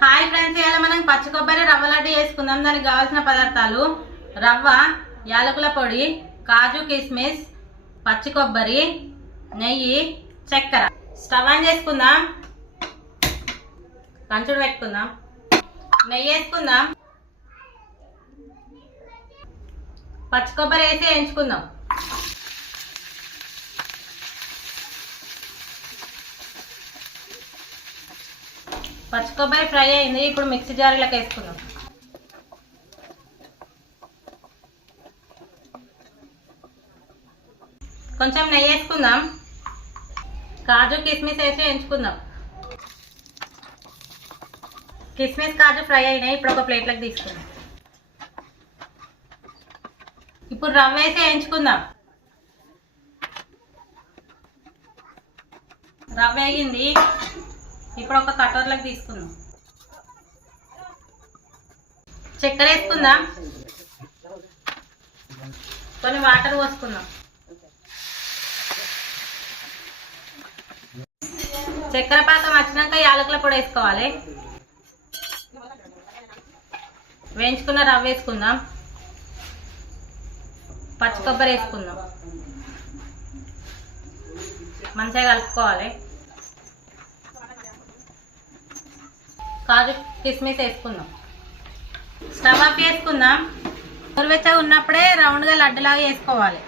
Hi friends, ఇలా మనం పచ్చి కొబ్బరి రవ్వ లడ్డు చేసుకుందాం. దానికి కావాల్సిన పదార్థాలు: రవ్వ, యాలకుల పొడి, కాజు కిస్మిస్, పచ్చి కొబ్బరి, నెయ్యి, చక్కెర. స్టవ్ ఆన్ చేసుకుందాం. కంచుడు పెట్టుకుందాం. నెయ్యి వేసుకుందాం. పచ్చి కొబ్బరి వేసి వేయించుకుందాం. పచ్చి కొబ్బరి ఫ్రై అయింది. ఇప్పుడు మిక్సీ జారీలోకి వేసుకుందాం. కొంచెం నెయ్యి వేసుకుందాం. కాజు కిస్మిస్ వేసి వేయించుకుందాం. కిస్మిస్ కాజు ఫ్రై అయినాయి. ఇప్పుడు ఒక ప్లేట్లోకి తీసుకుందాం. ఇప్పుడు రవ్వ వేసి వేయించుకుందాం. రవ్వ వేగింది. ఇప్పుడు ఒక కటోర్లోకి తీసుకుందాం. చక్కెర వేసుకుందాం. కొన్ని వాటర్ పోసుకుందాం. చక్కెర పాకం వచ్చినాక యాలకుల పొడి వేసుకోవాలి. వేయించుకున్న రవ్వ వేసుకుందాం. పచ్చి కొబ్బరి వేసుకుందాం. మంచిగా కలుపుకోవాలి. కాజు కిస్మిస్ వేసుకుందాం. స్టవ్ ఆఫ్ చేసుకుందాం. గోరువెచ్చగా ఉన్నప్పుడే రౌండ్గా లడ్డులాగా వేసుకోవాలి.